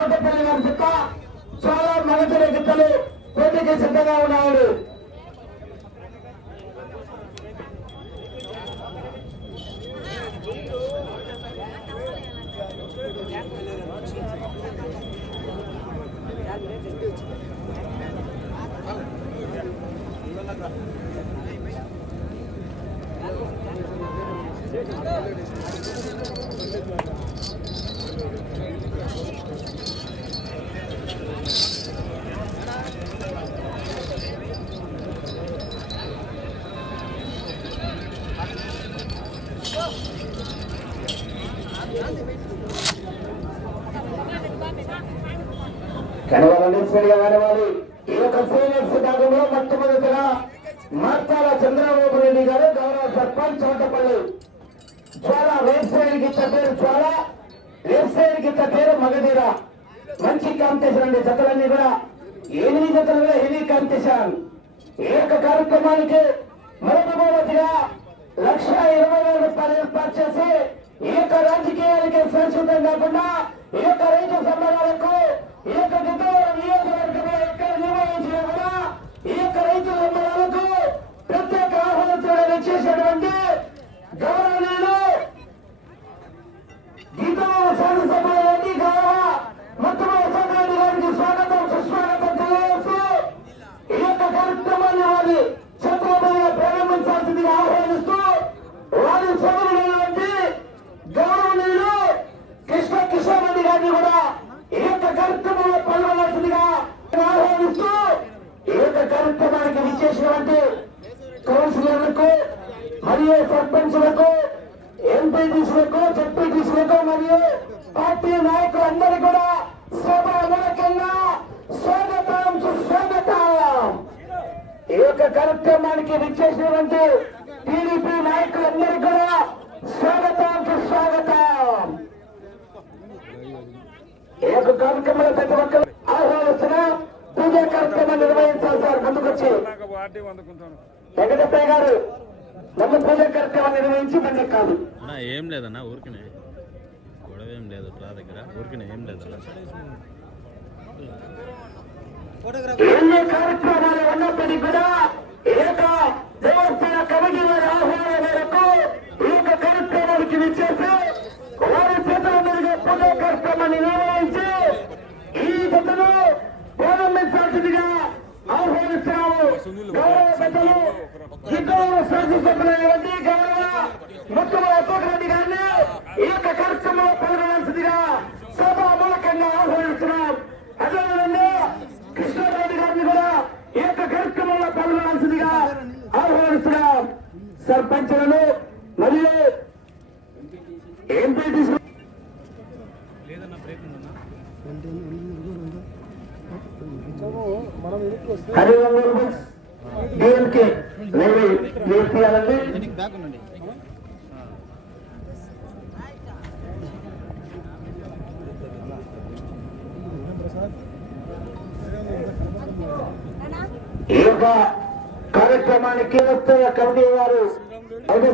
కోటపల్లి గారి చుక్క చాలా మగతర గిత్తలు పోటీకి సిద్ధంగా ఉన్నాడు రేప్ సైడ్ పేరు జ్వాల రేప్ సైడ్ గిత్త పేరు మగధీర. మంచి కాంపిటీషన్ అండి జతలన్నీ కూడా. ఎనిమిది జతలుగా హెవీ కాంపిటీషన్. ఈ యొక్క కార్యక్రమానికి మొదటిగా లక్ష ఇరవై వేల రూపాయలు ఏర్పాటు చేసి ఈ యొక్క రాజకీయాలకి శాశ్వతం కాకుండా ఈ యొక్క రైతు సంబరాలకు ఈ యొక్క నియోజకవర్గ నియోజకవర్గంలో ఎక్కడ నిర్వహించినా కూడా ఈ యొక్క రైతు సంబరాలకు ప్రత్యేక ఆహ్వానితులను చేసేటువంటి గౌరవనీయులు గీతాల శాసనసభలోని గౌరవ మొట్టమొదటి రెడ్డి గారికి స్వాగతం సుస్వాగతం తెలియజేస్తూ ఈ యొక్క కార్యక్రమాన్ని వారి ఛత్రపతిగా ప్రారంభించాల్సిందిగా ఆహ్వానిస్తూ వారి సోదరులైనటువంటి గౌరవనీయులు కృష్ణ కిషోర్ కూడా ఈ యొక్క కార్యక్రమంలో పాల్గొనాల్సిందిగా ఆహ్వానిస్తూ ఈ యొక్క కార్యక్రమానికి విచ్చేసినటువంటి కౌన్సిలర్లకు మరియు సర్పంచులకు ఎంపీటీసీలకు జడ్పీటీసీలకు మరియు పార్టీ నాయకులందరూ కూడా సభాముఖంగా స్వాగతం సుస్వాగతం. ఈ యొక్క కార్యక్రమానికి విచ్చేసినటువంటి టీడీపీ నాయకులందరికీ కూడా స్వాగతం సుస్వాగతం. ఈ యొక్క కార్యక్రమంలో ప్రతి ఒక్కరు ఆహ్వానిస్తున్నా పూజా కార్యక్రమం నిర్వహించాలి సార్ ముందుకొచ్చి వాటి వందుకుంటాను వెంకటప్పయ్య గారు నమ్మ పూజ కార్యక్రమం నిర్వహించి మళ్ళీ కాదు. అన్నా ఏం లేదన్నా ఊరికినే. గొడవ ఏం లేదు ట్రా దగ్గర. ఊరికినే ఏం ఎన్ని కార్యక్రమాలు ఉన్నప్పటికీ కూడా ఈ యొక్క దేవస్థాన కమిటీ వారి ఆహ్వానం మేరకు ఈ యొక్క కార్యక్రమానికి విచ్చేసి వారి చేతుల మీదుగా పూజ కార్యక్రమాన్ని నిర్వహించి ఈ జతను ప్రారంభించాల్సిందిగా ఆహ్వానిస్తున్నాము. ఇద్దరు పెద్దలు జిల్లాలో గౌరవ ముత్తమ అశోక్ రెడ్డి గారిని ఈ యొక్క కార్యక్రమంలో పాల్గొనాల్సిందిగా సభ మూలకంగా ఆహ్వానిస్తున్నాం. అదేవిధంగా కృష్ణారెడ్డి గారిని కూడా ఈ యొక్క కార్యక్రమంలో పాల్గొనాల్సిందిగా ఆహ్వానిస్తున్నాం. సర్పంచులను బుక్స్ ఈ యొక్క కార్యక్రమానికి ఉత్తర కమిటీ వారు అయితే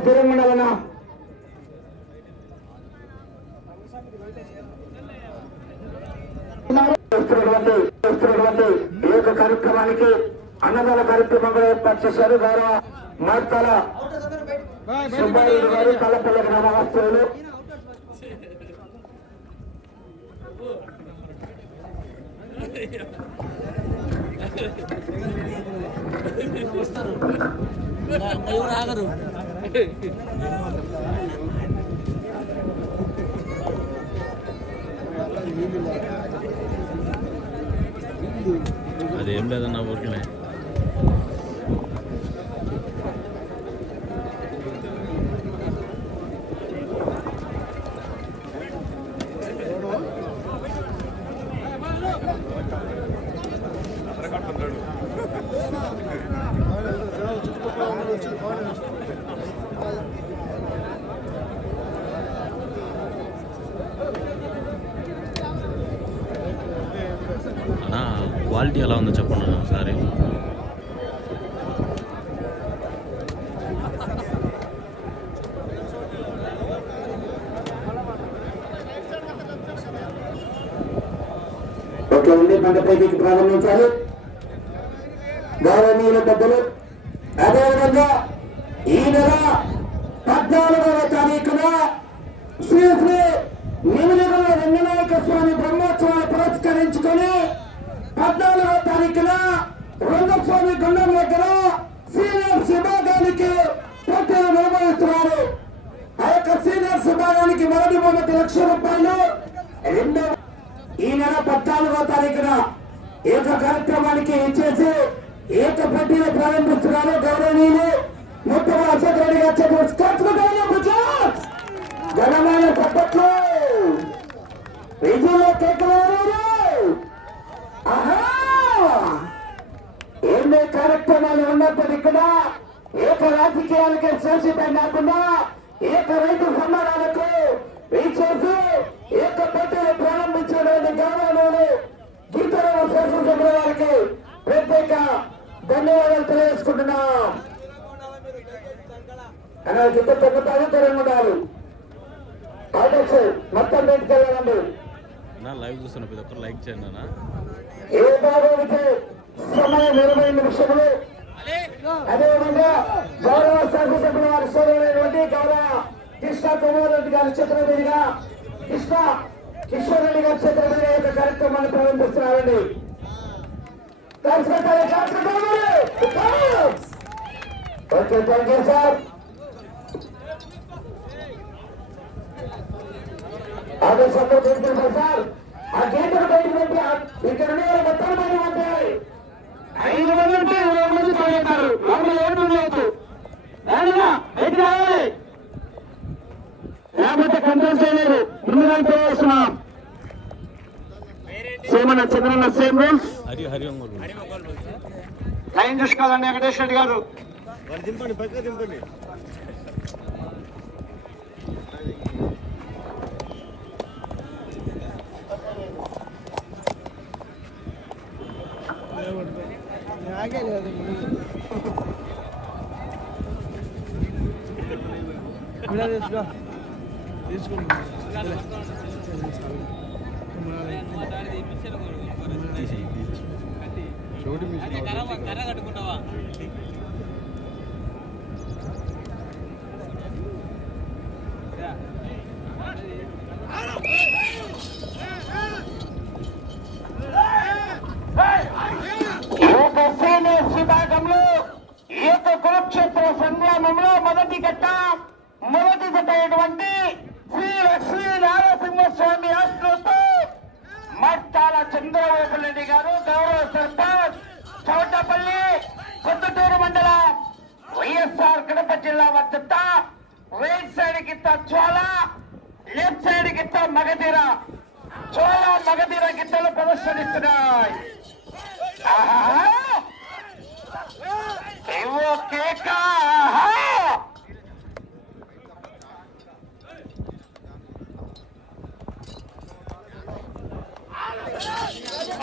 చేస్తున్నటువంటి ఈ యొక్క కార్యక్రమానికి అన్నదాన కార్యక్రమం కూడా ఏర్పాటు చేశారు గౌరవ మార్తాల సుబ్బారెడ్డి గారు Thank you. అదేం లేదన్నా ఊరికినే. చుట్టుపక్కల క్వాలిటీ ఎలా ఉందో చెప్పండి ఒకసారి. ప్రారంభించాలి. గౌరవనీయుల పెద్దలు అదేవిధంగా ఏక కార్యక్రమానికి ఇచ్చేసి ఏక పోటీలు ప్రారంభిస్తున్నారు గౌరవనీయులు మొత్తం అశోక్ రెడ్డి గారు చెప్పి గుజరాత్. జనమైన కేకలేరు ఆహా! ఎన్నో కార్యక్రమాలు ఉన్నప్పటికీ కూడా ఏక రాజకీయాలకి శాసితం కాకుండా ఏక రైతు సమ్మానాలకు వీచేసి ఏక పోటీలు ప్రారంభించడానికి గౌరవనీయులు. గీతరావు శాసనసభ వారికి ప్రత్యేక ధన్యవాదాలు తెలియజేసుకుంటున్నాం. అలా గిద్ద తగ్గుతారు తెలంగాణలు ఆటోస్ మొత్తం వెళ్ళాలండి నా లైవ్ చూస్తున్న ప్రతి ఒక్కరు లైక్ చేయండి అన్న. ఏ భాగానికి సమయం ఇరవై నిమిషములు? అదేవిధంగా గౌరవ శాసనసభ్యుల వారి సోదరుడైనటువంటి గౌరవ కృష్ణ కుమార్ రెడ్డి గారి చేతుల మీదుగా కృష్ణ కిషోర్ రెడ్డి గారి చేతుల మీద యొక్క కార్యక్రమాన్ని ప్రారంభిస్తున్నారండి ఓకే థ్యాంక్ యూ సార్ ఆదేశంలో బయటకు సార్? ఆ గేటును బయటకు పెట్టి ఇక్కడ మొత్తం ఐదు మంది ఉంటే ఇరవై మంది తొలగిస్తారు లోపల ఏడు మంది అవుతు రావాలి. లేకపోతే కంట్రోల్ చేయలేరు. ముందుగా చేస్తున్నాం సేమన్న చంద్రన్న సేమ్ రూల్స్ ఒంగోలు లైన్ చూసుకోవాలండి వెంకటేష్ రెడ్డి గారు. తీసి మిషన్ కట్టుకుంటావా యొక్క సీనియర్స్ విభాగంలో ఈ యొక్క కురుక్షేత్ర సంగ్రామంలో మొదటి ఘట్ట మొదటి జత అయినటువంటి శ్రీ లక్ష్మీ నారసింహస్వామి ఆశ్రతో మట్టాల చంద్రబాబు రెడ్డి గారు గౌరవ సర్పంచ్ చౌటపల్లి కొత్తూరు మండలం వైఎస్ఆర్ కడప జిల్లా వద్ద రైట్ సైడ్ గిత్త చోళ లెఫ్ట్ సైడ్ గిత్త మగధీర చోళ మగధీర గిత్తలు ప్రదర్శనిస్తున్నాయి ఆహా! ఏవో కేక ఆహా!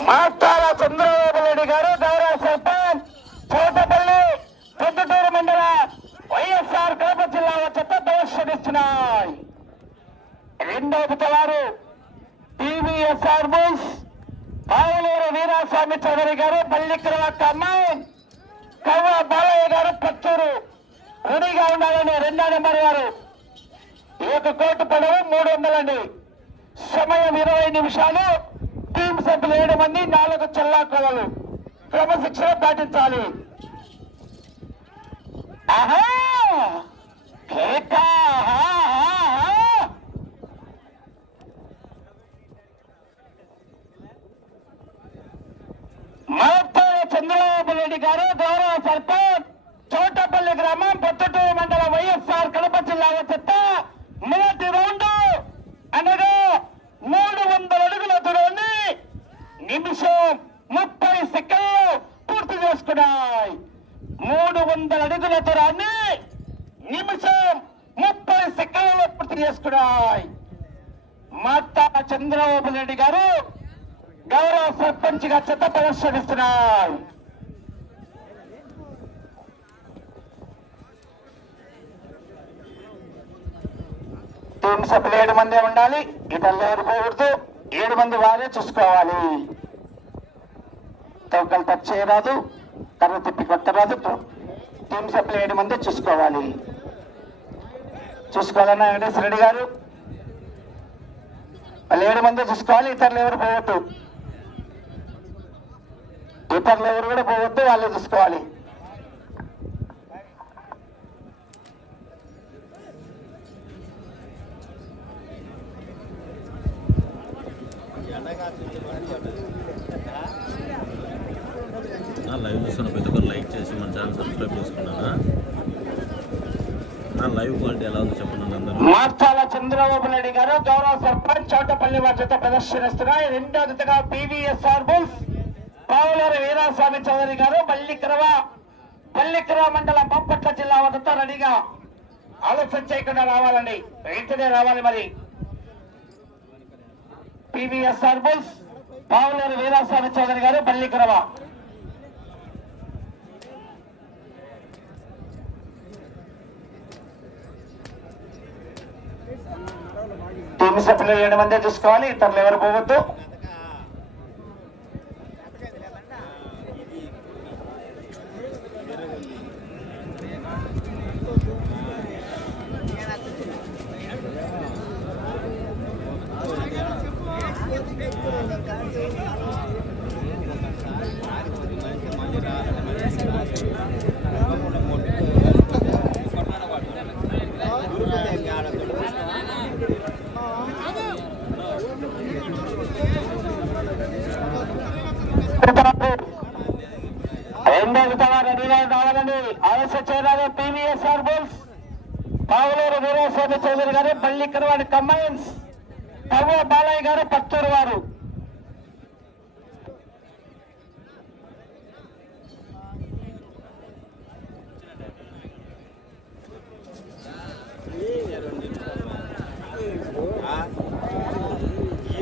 మాతాల చంద్రబాబు నాయుడు గారు గౌరవ సర్పంచ్ చోటపల్లి పొద్దుటూరు మండల వైఎస్ఆర్ కడప జిల్లా చెత్త ప్రదర్శనిస్తున్నాయి రెండవ వారు టీవీఎస్ఆర్ బుల్స్ పావులూరు వీరాస్వామి చౌదరి గారు పల్లికరవ కమ్మాయి కవ్వ బాలయ్య గారు పచ్చూరు రెడీగా ఉండాలని రెండో నెంబర్ వారు ఒక కోటు పొడవు మూడు వందలండి సమయం ఇరవై నిమిషాలు టీం సభ్యులు ఏడు మంది నాలుగు చెల్లా కొలలు క్రమశిక్షణ పాటించాలి ఆహా! కేక! ఆహా! ఆహా! మాతాల చంద్రబాబు రెడ్డి గారు గౌరవ సర్పంచ్ చోటపల్లి గ్రామం పొత్తటూరు మండలం వైఎస్ఆర్ కడప జిల్లా చెత్త. మొదటి రౌండ్ అనగా మూడు వందల అడుగుల దూరాన్ని నిమిషం ముప్పై సెకండ్లు పూర్తి చేసుకున్నాయి. మూడు వందల అడుగుల దూరాన్ని నిమిషం ముప్పై సెకండ్లు పూర్తి చేసుకున్నాయి. మాతా చంద్రబాబు రెడ్డి గారు గౌరవ సర్పంచ్గా చెత్త ప్రదర్శనిస్తున్నారు టీం సభ్యులు ఏడు మంది ఉండాలి. ఇతరులు ఎవరు పోకూడదు. ఏడు మంది వారే చూసుకోవాలి. తవ్వకలు టచ్ చేయరాదు. కర్ర తిప్పి కొట్టరాదు. టీం సభ్యులు ఏడు మంది చూసుకోవాలి. చూసుకోవాలన్నా వెంకటేశ్వర రెడ్డి గారు. వాళ్ళు ఏడు మంది చూసుకోవాలి. ఇతరులు ఎవరు పోవద్దు. ఇతరులు ఎవరు కూడా పోవద్దు. వాళ్ళే చూసుకోవాలి. నా లైవ్ చూస్తున్న ప్రతి ఒక్కరు లైక్ చేసి మన ఛానల్ సబ్స్క్రైబ్ చేసుకున్నానా నా లైవ్ క్వాలిటీ ఎలా ఉందో చెప్పండి అందరూ. మార్చాల చంద్రబాబు నాయుడు గారు గౌరవ సర్పంచ్ చోటపల్లి వారి చేత ప్రదర్శనిస్తున్నాయి రెండో జతగా పివిఎస్ఆర్ బుల్స్. పావులూరు వీరాస్వామి చౌదరి గారు బల్లిక్రవ బల్లిక్రవ మండలం పంపట్ల జిల్లా వద్ద రెడీగా. ఆలోచన చేయకుండా రావాలండి. వెంటనే రావాలి మరి. పివిఎస్ఆర్ బుల్స్ పావులూరు వీరాస్వామి చౌదరి గారు బల్లిక్రవ టీమ్ సభ్యులు ఏడు మంది చూసుకోవాలి ఇతరులు ఎవరు పోవద్దు రెండో విధంగా రెడీగా కావాలండి ఆలస్యం చేయరాదు పివిఎస్ఆర్ బుల్స్ పావులూరు వీరేశ్వర చౌదరి గారు పల్లి కరవాడి కంబైన్స్ పవ్వ బాలయ్య గారు పత్తూరు వారు.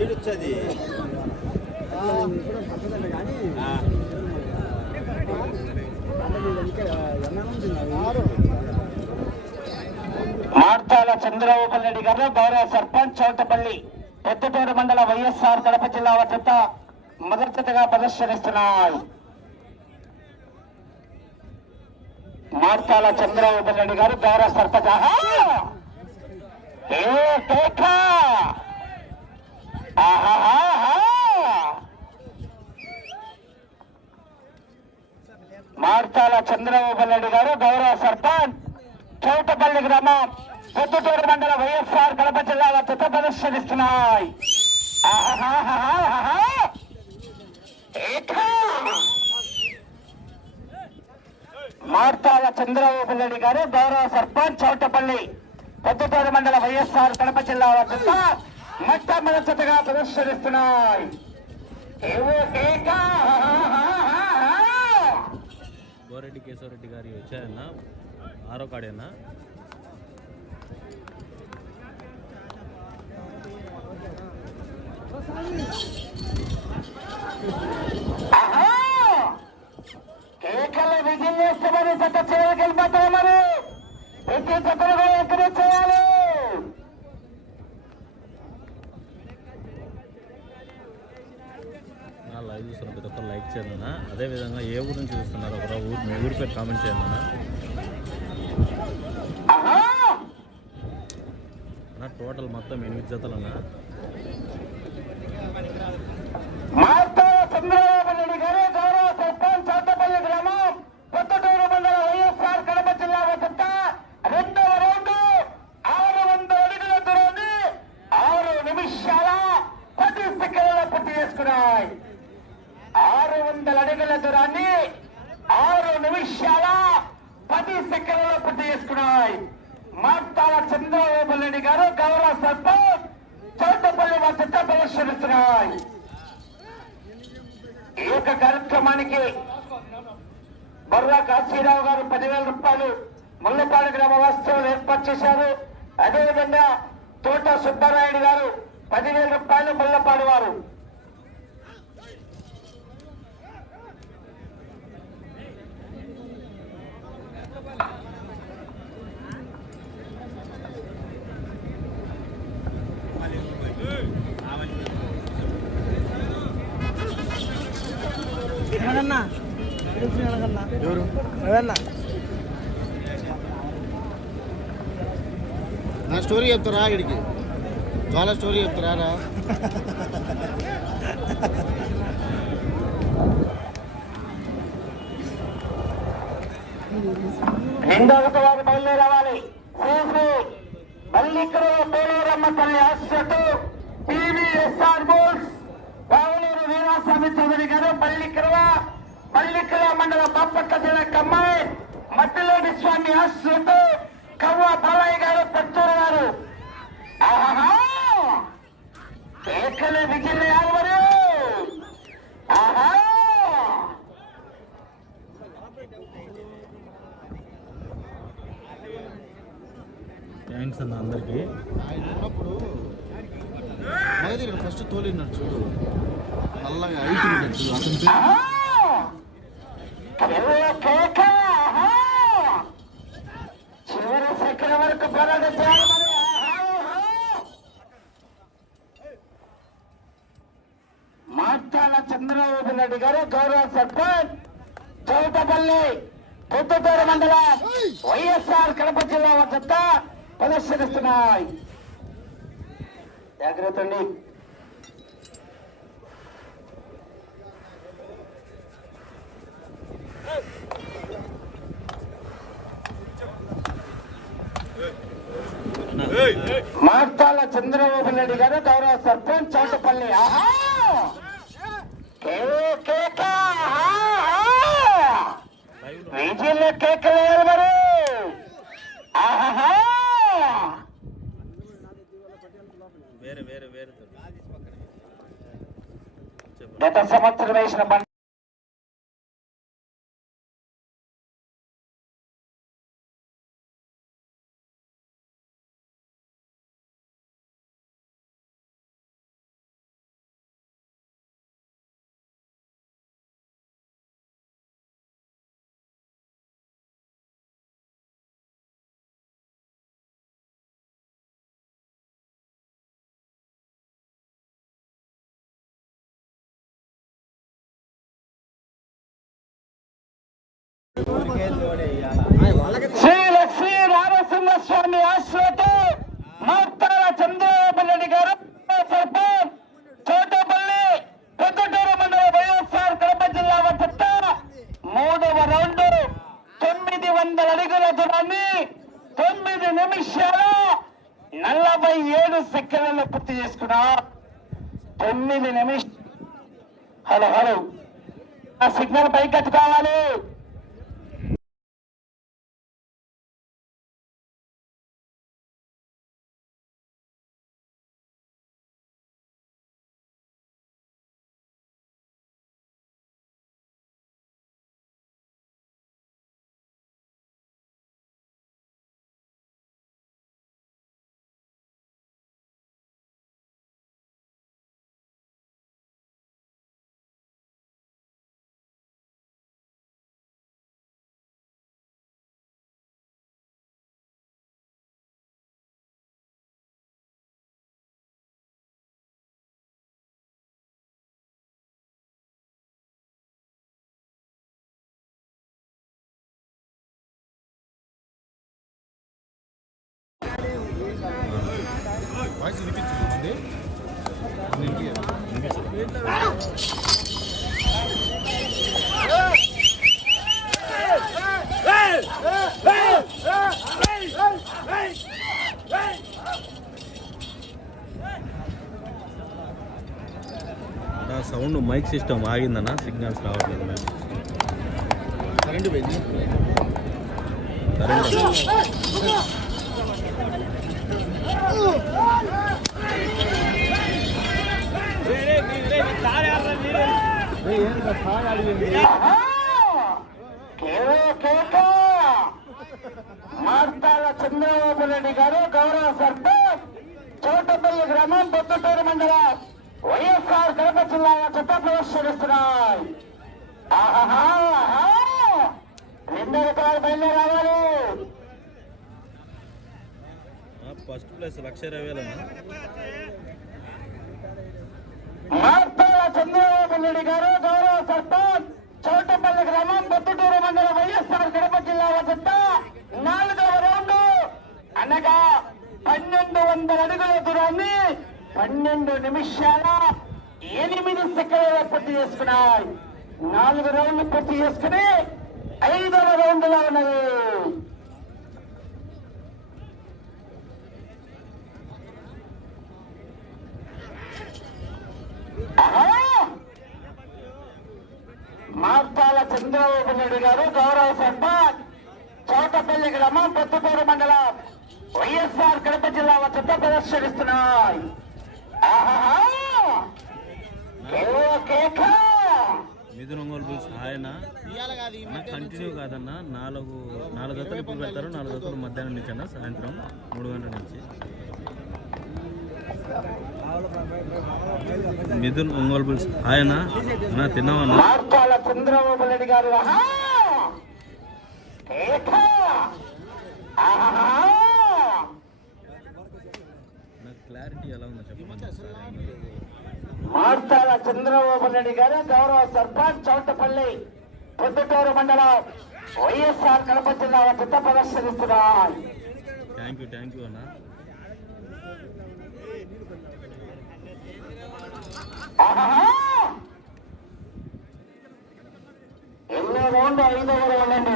ఏడుచ్చది. మార్తాల చంద్రబాబు రెడ్డి గారు గౌరవ సర్పంచ్ చౌటపల్లి. పెద్దపేట మండల వైఎస్ఆర్ కడప జిల్లా వద్ద మొదటిగా ప్రదర్శనిస్తున్నాయి. మార్తాల చంద్రబాబు రెడ్డి గారు గౌరవ సర్పంచ్. మార్తాల చంద్రబాబు నాయుడు గారు గౌరవ సర్పంచ్. చౌటపల్లి గ్రామం. పొద్దుటూరు మండల వైఎస్ఆర్ కడప జిల్లాల చిత్ర ప్రదర్శనిస్తున్నాయి. మార్తాల చంద్రబాబు రెడ్డి గారు గౌరవ సర్పంచ్ చౌటపల్లి పొద్దుటూరు మండల వైఎస్ఆర్ కడప జిల్లా వద్ద మొట్టమొదటిగా ప్రదర్శనిస్తున్నాయి. ఏవో గోరెడ్డి కేశవరెడ్డి గారి వచ్చాయన్నా ఆరో కాడేనా? కేకలు విజయం చేస్తే మరి జత చేయగలిపోతాయి మరి. ప్రతి జతలు కూడా ఎంకరేజ్ చేయాలి. నా లైవ్ చూస్తున్న ప్రతి ఒక్కరు లైక్ చేయండి అన్న. అదేవిధంగా ఏ ఊరు నుంచి చూస్తున్నారు ఒక ఊరు మీ ఊరి పేరు కామెంట్ చేయండి అన్న! అన్న టోటల్ మొత్తం ఎనిమిది జతలన్నా మార్తాల చంద్రబాబు నాయుడు గారు గౌరవ సర్పంచ్ చౌటపల్లి గ్రామం పొద్దుటూరు మండల వైఎస్ఆర్ కడప జిల్లా వద్ద రెండవ రౌండ్ ఆరు వందల అడుగుల దూరాన్ని ఆరు నిమిషాల పది సెకండ్ల పూర్తి చేసుకున్నాయి. ఆరు వందల అడుగుల దూరాన్ని ఆరు నిమిషాల పది సెకండ్లలో పూర్తి చేసుకున్నాయి. మార్తాల చంద్రబాబు నాయుడు గారు గౌరవ సర్పంచ్ చౌటపల్లి వద్ద ప్రదర్శనిస్తున్నాయి ఈ యొక్క కార్యక్రమానికి బొర్రా కాశీరావు గారు పదివేల రూపాయలు ముల్లపాడు గ్రామ వాస్తవులు ఏర్పాటు చేశారు. అదేవిధంగా తోట సుబ్బారాయుడు గారు పదివేల రూపాయలు ముల్లపాడు వారు స్టోరీ చెప్తారా ఇడికి? చాలా స్టోరీ చెప్తారా రెండవ వారు బయలుదేరవాలి శ్రీ మల్లికర పోలేరమ్మ తల్లి ఆశతో టీవీఎస్ఆర్ వీరాస్వామి చౌదరి గారు పల్లికరవ పల్లికర మండల బాపట్ల జిల్లా కమ్మాయి మట్టిలోని స్వామి ఆశతో కవ్వ బాలయ్య గారు పచ్చూరు గారు ఆహా కేకలు విజయ్ మరి ఆహా థ్యాంక్స్ అన్న అందరికీ ఆయన ఉన్నప్పుడు మగధీర ఫస్ట్ తోలిన్నాడు చూడు నల్లగా ఐటీ ఉన్నాడు చూడు అతని పేరు చివరి సెకండ్ వరకు పోరాట చేయాలి మరి. మాట్లాల చంద్రబాబు నాయుడు గారు గౌరవ సర్పంచ్ చౌటపల్లి పొద్దుటూరు మండలం వైఎస్ఆర్ కడప జిల్లా వద్ద ప్రదర్శనిస్తున్నాయి జాగ్రత్త అండి మార్తాల చంద్రబాబు నాయుడు గారు గౌరవ సర్పంచ్ చౌటపల్లి. ఆహా! కేక మరి. గత సంవత్సరం వేసిన శ్రీ లక్ష్మీ నారసింహ స్వామి ఆశ్రతో మార్తాల చంద్రబాబు నాయుడు గారు సర్పంచ్ చోటపల్లి పెద్దటూరు మండల వైఎస్ఆర్ కడప జిల్లా వద్ద మూడవ రౌండ్ తొమ్మిది వందల అడుగుల దూరాన్ని తొమ్మిది నిమిషాల నలభై ఏడు సెకండ్లలో పూర్తి చేసుకున్నా. తొమ్మిది నిమిషం హలో హలో. ఆ సిగ్నల్ పైకి కావాలి సౌండ్ మైక్ సిస్టమ్ ఆగిందన్న సిగ్నల్స్ రావట్లేదు కరెంట్ పోయింది. కరెంట్ మార్తాల చంద్రబాబు రెడ్డి గారు గౌరవ సర్పంచ్ చోటపల్లి గ్రామం పొత్తుటూరు మండలం వైఎస్ఆర్ కడప జిల్లా చెత్త ప్రదర్శనిస్తున్నాయి ఆహా రెండు రకాల బయలుదేరావాలి ఫస్ట్ ప్లేస్ లక్ష ఇరవై వేలన్నా మార్తాల చంద్రబాబు నాయుడు గారు గౌరవ సర్పంచ్ చౌటపల్లి గ్రామం పొత్తుటూరు మండలం వైఎస్ఆర్ కడప జిల్లా వద్ద నాలుగవ రౌండ్. అనగా పన్నెండు వందల అడుగుల దూరాన్ని పన్నెండు నిమిషాల ఎనిమిది సెకండ్ల పూర్తి చేసుకున్నాయి. నాలుగు రౌండ్లు పూర్తి చేసుకుని ఐదవ రౌండ్లో ఉన్నది. మార్తాల చంద్రబాబు నాయుడు గారు గౌరవ సర్పంచ్ చౌటపల్లి గ్రామం పొత్తుపూరు మండలం వైఎస్ఆర్ కడప జిల్లా వద్ద ప్రదర్శనిస్తున్నాయి! మిథున్ ఒంగోలు బుల్స్ కంటిన్యూ కాదన్న నాలుగు నాలుగు జతలు ఇప్పుడు పెడతారు నాలుగు జతలు మధ్యాహ్నం నుంచి అన్న సాయంత్రం మూడు గంటల నుంచి. మిథున్ ఒంగోలు బుల్స్ ఆయన అన్న. తిన్నామన్నా చంద్రబాబు నాయుడు గారు క్లారిటీ ఎలా ఉందో చెప్పండి. మార్తాల చంద్రబాబు నాయుడు గారు గౌరవ సర్పంచ్ చౌటపల్లి పొద్దుటూరు మండలం వైఎస్ఆర్ కడప జిల్లా వద్ద ప్రదర్శనిస్తున్నాయి. థ్యాంక్ యూ థ్యాంక్ యూ అన్న. ఎన్నో రౌండ్ ఐదవ రౌండ్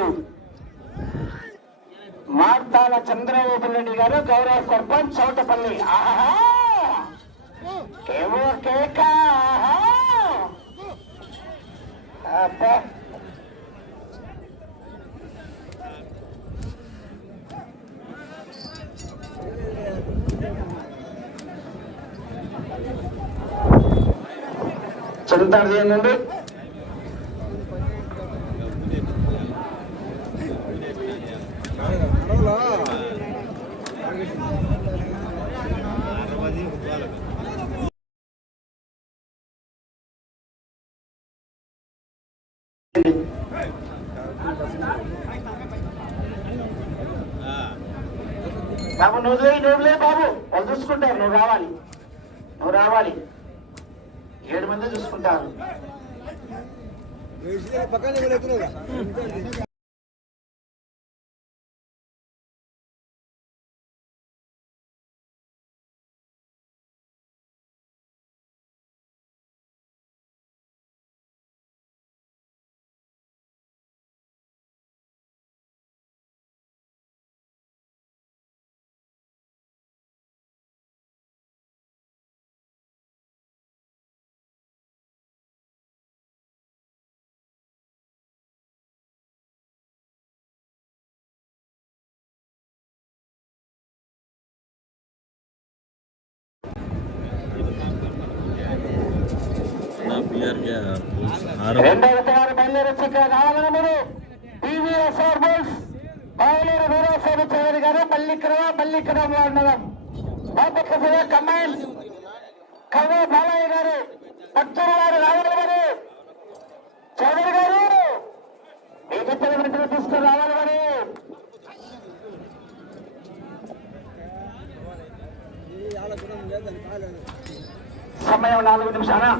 మార్తాల చంద్రబాబు రెడ్డి గారు గౌరవ సర్పంచ్ చౌటపల్లి ఆహా కేవో కేక ఆహా! అబ్బా. చేయండి బాబు నువ్వు నువ్వు బాబు. వాళ్ళు చూసుకుంటారు నువ్వు రావాలి. నువ్వు రావాలి. ఏడు మంది చూసుకుంటారు. పక్కన నా బయలుదేరి బయలుదేరి వీరాస్వామి చౌదరి గారు పల్లిక్రమ పల్లిక్రమ మండలం. బాపట్ల కమాండ్ కవి బాలయ్య గారు పచ్చని వారు రావాలి మరి చౌదరి గారు మీ చెప్పిన వెంటనే తీసుకుని రావాలి సమయం నాలుగు నిమిషాలా?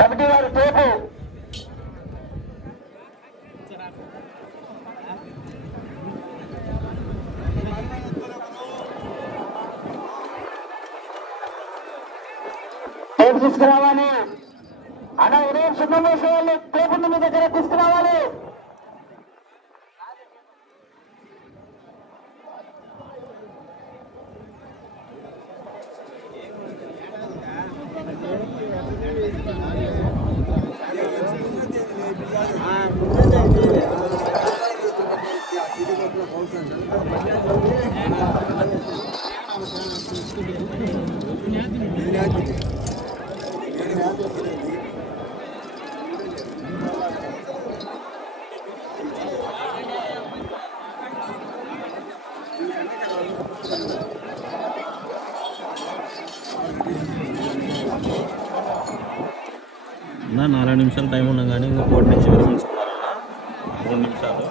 కమిటీ వారి రేపు టేపు తీసుకురావాలి? అలా ఉదయం సున్నం టేపు మీ దగ్గర తీసుకురావాలి నా నాలుగు నిమిషాలు టైం ఉన్నా కానీ ఇంకో కోటి నుంచి విరమించుకున్నారన్న మూడు నిమిషాలు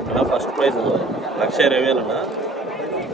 ఇక్కడ ఫస్ట్ ప్రైజ్ లక్ష ఇరవై వేలు అన్న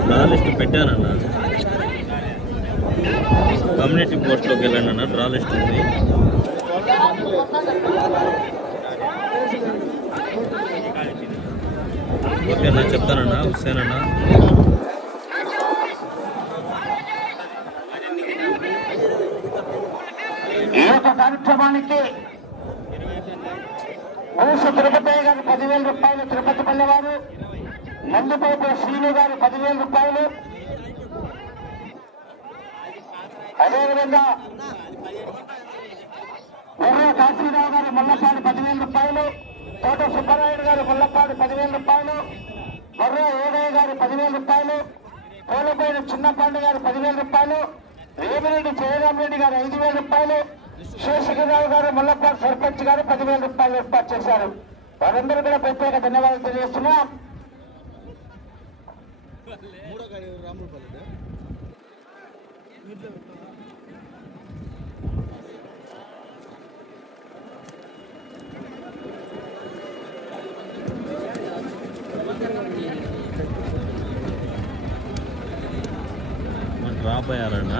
డ్రా లిస్ట్ పెట్టానన్న. కమ్యూనిటీ పోస్ట్లోకి వెళ్ళండి అన్న డ్రా లిస్ట్ ఉంది. ఓకే అన్న చెప్తానన్నా వస్తానన్నా అన్న ఈ యొక్క కార్యక్రమానికి ఊసు తిరుపతి గారు పదివేల రూపాయలు తిరుపతి పల్లెవారు వారు శ్రీను గారు పదివేల రూపాయలు. అదేవిధంగా ఉర్ర కాశీరావు గారు ముల్లపాడు పదివేల రూపాయలు తోట సుబ్బరాయుడు గారు ముల్లపాడు పదివేల రూపాయలు మర్ర ఏదయ్య గారు పదివేల రూపాయలు పోలపైన చిన్నపాండు గారు పదివేల రూపాయలు రేమిరెడ్డి జయరామరెడ్డి గారు ఐదు వేల రూపాయలు శేషగిరిరావు గారు ముల్లపాడు సర్పంచ్ గారు పదివేల రూపాయలు ఏర్పాటు చేశారు. వారందరూ కూడా ప్రత్యేక ధన్యవాదాలు తెలియజేస్తున్నాం. మూడో గాడి రాములపల్లి మరి డ్రాప్ అయ్యారన్న?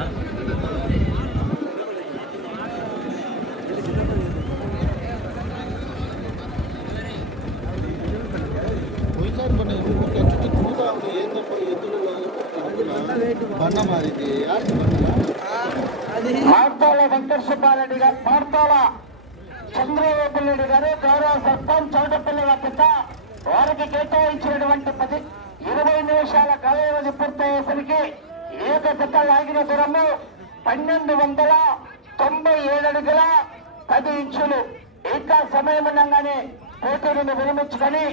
మార్తాల వెంకట గారు పార్తాల చంద్రబాబు రెడ్డి గారు గౌరవ సర్పంచ్ చౌటపల్లి వద్ద వారికి కేటాయించినటువంటి పది ఇరవై నిమిషాల కాలావధి పూర్తయ్యేసరికి ఏక జత లాగిన దూరము పన్నెండు వందల తొంభై ఏడు అడుగుల పది ఇంచులు ఇంకా సమయం ఉండగానే పోటీలను విరమించుకొని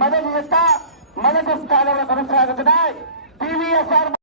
మొదటి జత మొదటి స్థానంలో కొనసాగుతున్నాయి. పివిఎస్ఆర్